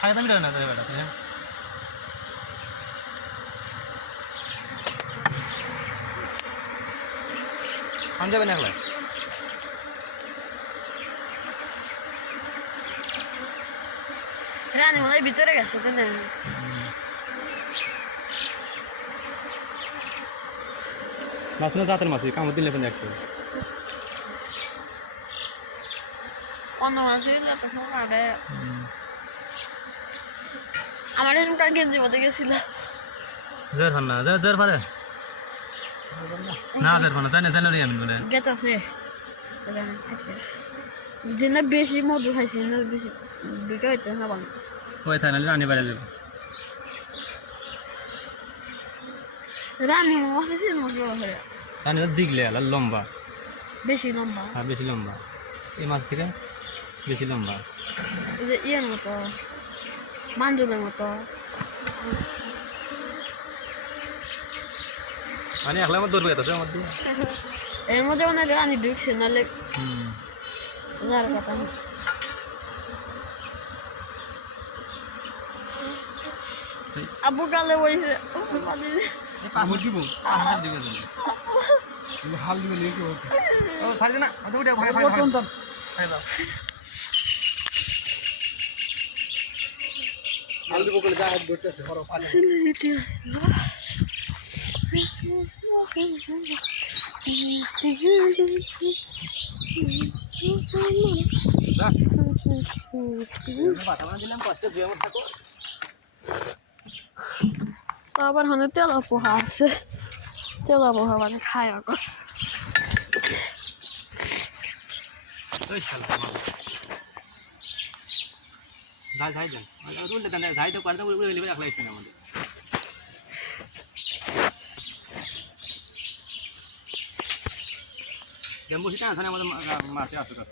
খাই দামি না তাই বেটা কোন যাবে না একলা রানী মনে হয় ভিতরে গেছে তো না মাছ না জাতের মাছ কামড় দিলে কিন্তু একটু অন্য মাছই না তখন আমার এরকম কাল গেঞ্জি মধ্যে গেছিল জোর ফান না জোর পারে না জোর ফান না জানে জানে রিয়ান বলে গেতাছে যে না বেশি মধু খাইছি না বেশি বিকা হইতে না বাংলা ওই তাই না রানী বাইরে যাবে রানী মাছ আছে মজা হয় রানী দিগলে আলা লম্বা বেশি লম্বা হ্যাঁ বেশি লম্বা এই মাছ থেকে বেশি লম্বা এই যে ইয়ের মতো মাঞ্জুলের মতো মানে একলা আমার দৌড়বে গেছে আমার দিয়ে এর মধ্যে মানে রানী ঢুকছে নাহলে যার কথা আবু কালে বইছে আমার কি বল দিকে যাবে হাল দিবে নিয়ে কি বলতে ও ফাড়ি না অত উঠে ভাই ভাই ভাই দাও হাল দিব করে যা হাত ধরতেছে বড় পানি আবার হনে তেলা পোহা আছে তেলা পোহা মানে খায় এখন যাই যাই যান উল্টে দেন যাই তো করতে উড়ে উড়ে রাখলে ইচ্ছে না আমাদের জম্বু সিটা আছে আমাদের মাছে আছে তো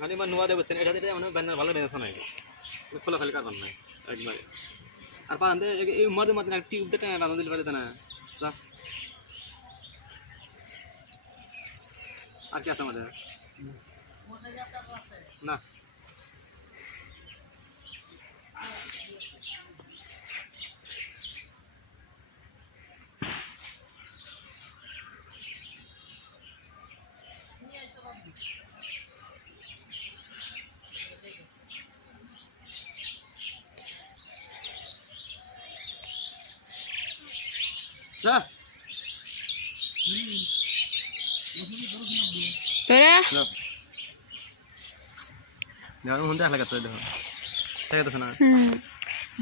মানে মান নোয়া দেবছেন এটা দিতে মানে ব্যানার ভালো বেনছ নাই খোলা খালি কাজ নাই একবারে আর পারান্তে এই মধ্যে মাত্র একটা টিউব দিতে না বাঁধা দিলে পারে না যা আর কি আছে আমাদের না যা পেরে না হুন দেখ লাগাতে দেখো দেখাতেছ না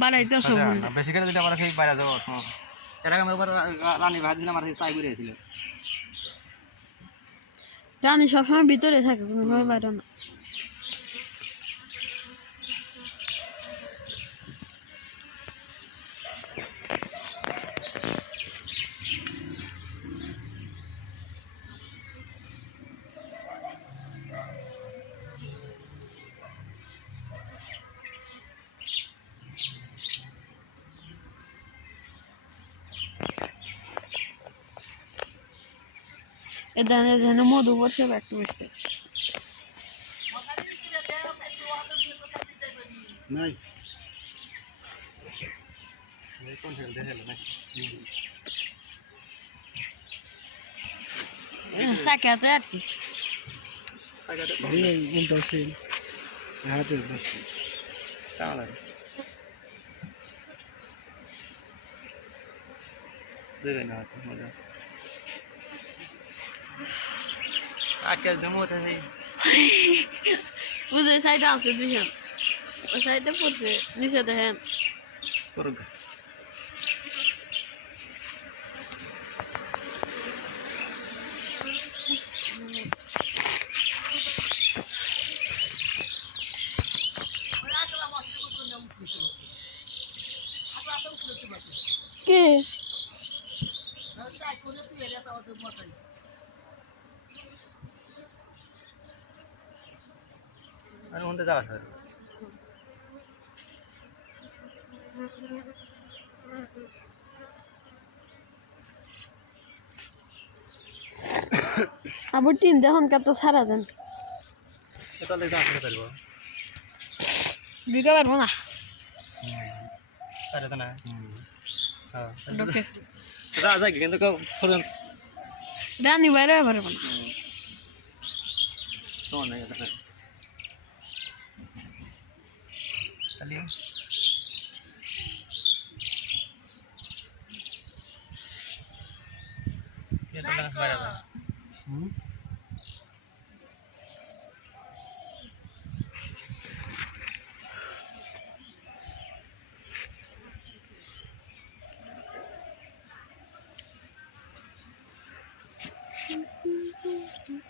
বাড়াইতে সব বেশি করে দিলে আমরা সেই বাইরে যাবো এর আগে একবার রানী ভাই দিন আমার চাই ঘুরে ছিল রানী সবসময় ভিতরে থাকে কোনোভাবে বাইরে না এখানে মধু বসে একটু বসতে নাই সাকাতে আছিস উল্টো সেই হাতে বসে তাহলে দেবে না মজা আজকাল জমতে নেই বুঝে সাইডে আছে দুজন ওই সাইডে পড়ছে নিচে দেখেন করুক কে আমি উনতে যাওয়া স্যার আবার টিন দেখুন কত সারা দেন এটা লেগে আসতে পারবো দিতে পারবো না আরে তো না হ্যাঁ ঢোকে যা কিন্তু সরজন রানি বাইরে পারবো না তোমার নাই এটা খালি এটা না বাইরে যা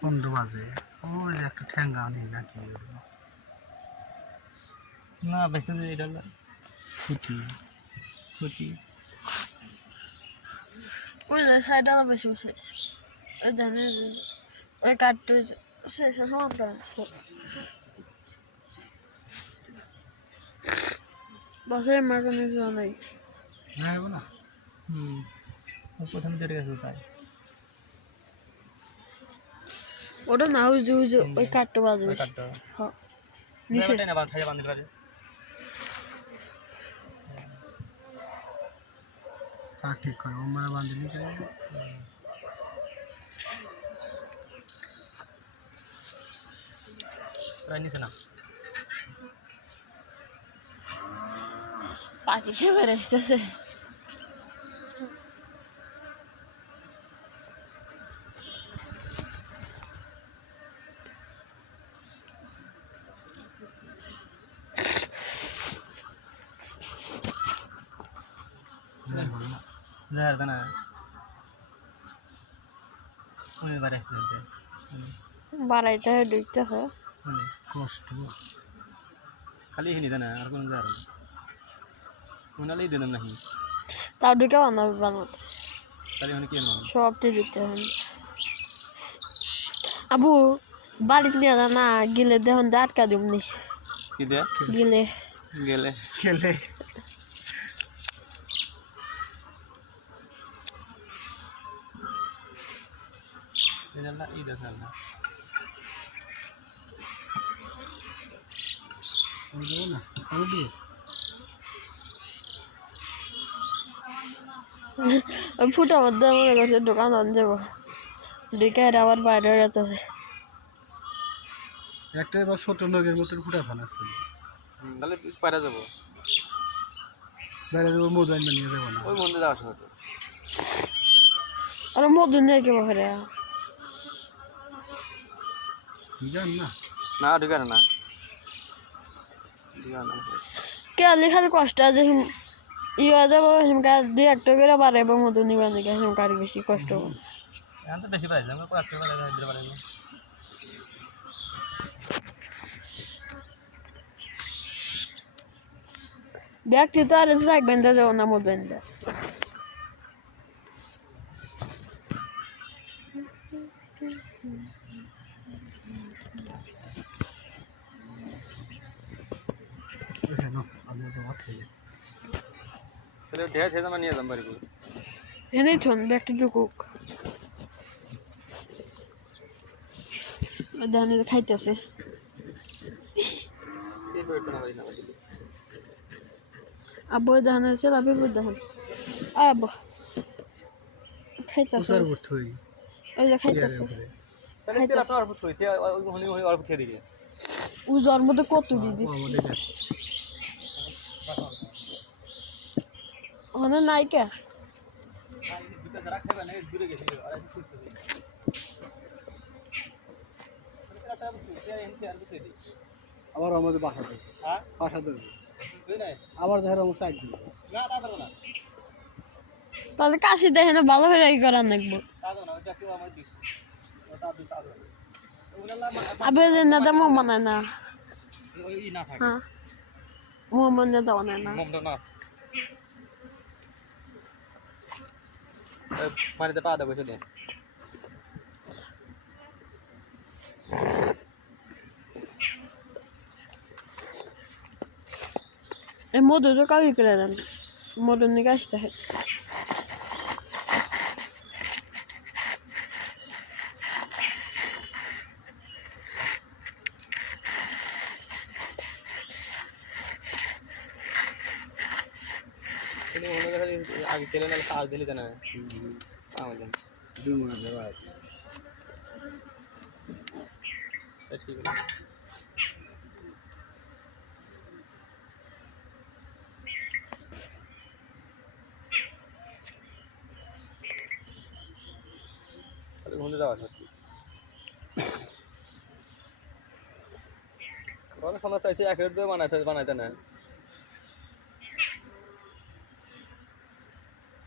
বন্ধু বাজে ওই একটা ঠ্যাঙ্গা নেই নাকি না বেশি এটা ছুটি খুঁটি ওই না সাইড আলো বেশি বসেছে ওই জানে ওই কাঠটা শেষ সমান করে বসে মার্কেটে যাওয়া নাই হ্যাঁ না প্রথম যেটা গেছে তাই ওটা না ওই যে ওই কাঠটা বাজবে কাটটা হ্যাঁ নিচে না বাঁধা বাঁধতে পারে ঠিক করে ওমরা বাঁধিনি প্রায় নিচে না পাখি খেয়ে বেড়াইতেছে না না ওই বারে আসতে বাড়াইতে হয় ঢুকতেছে কষ্ট খালি হিনি না আর কোন যার উনালেই দিলাম নাহি তাও ঢুকে বানাবে বানাতে তাহলে মানে কি মানুষ সবটি ঢুকতে হবে আবু বাড়িতে নিয়ে না গেলে দেখুন আটকা দিমনি কি দে গেলে গেলে খেলে না ই দেখ না ওই দেবো না আমি দিয়ে ওই ফুটা মধ্যে মনে করছে দোকান আন যাবো ঢুকে আবার বাইরে হয়ে যেতেছে একটা এবার ছোট নগের মতন ফুটা ফানাচ্ছে তাহলে পারা যাবো বাইরে যাবো মোবাইল নিয়ে যাবো না ওই মন্দিরে যাওয়ার সময় আর মধু নিয়ে কে বসে জান না না ঢুকার না কে খালি কষ্ট আছে ইয়ে যাবো হিমকা দুই একটা করে বাড়াইবো মধু নিবার দিকে হিমকার বেশি কষ্ট এখন তো বেশি পাইছে আমরা কয়েকটা পারে দিতে পারি না ব্যক্তি তো আর রাখবেন যাবো না মধু বেঁধে তাহলে ঢের খেয়ে আমরা নিয়ে যাম বাড়ি এনেই থন ব্যক্তি ঢুকুক ধানে খাইতেছে আব্বু ধান আছে লাভি ধান আব্বু খাইতেছে উসার করতে হই ওই যে খাইতেছে উজার মধ্যে কত দিদি আমাদের কাছে মানে নাই কে আবার আমাদের বাসা দেবে বাসা দেবে আবার ধর আমার সাইড দিবে তাহলে কাশি দেখে না ভালো করে করার লাগবো আবে না তো মোমো না না হ্যাঁ মোমো না তো না পানিতে পা দেবো শুনে এই মধু তো কাউকে করে দেন মধু নিয়ে আসতে হয় কিন্তু ওখানে খালি আগে তেলে নালে সাজ দিলি তো না আমাদের দুই মনে দেওয়া ঠিক আছে ঘুরে যাওয়া সত্যি অনেক সমস্যা আছে এক রেট দিয়ে বানাইতে না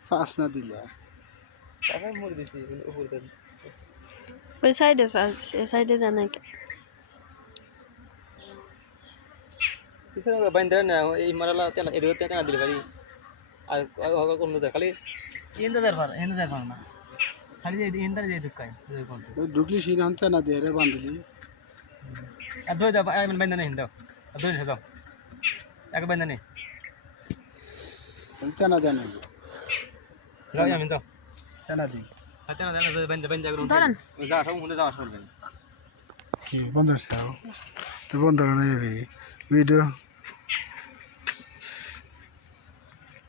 শ্বাস না দিলে তারপর মুড়ি দিছি উপরে ওই সাইডে এই সাইডে জানে কিছু বাইন্দে না এই মারালা তেনা এদিকে তেনা দিলে খালি আর অন্য যায় খালি এন্দার পার না খালি এন্দার দিয়ে ঢুকায় ওই ঢুকলি সিনান্তে না দিয়ে রে বান্ধলি আর দই দাও মানে বাইন্দে নেই দাও আর দই দাও এক বাইন্দে নেই তেনা দেন যাও আমি দাও তেনা দিই তেনা দেন বাইন্দে বাইন্দে ধরেন যা সব মধ্যে যাওয়া শুনবেন বন্ধু তো বন্ধু ভিডিও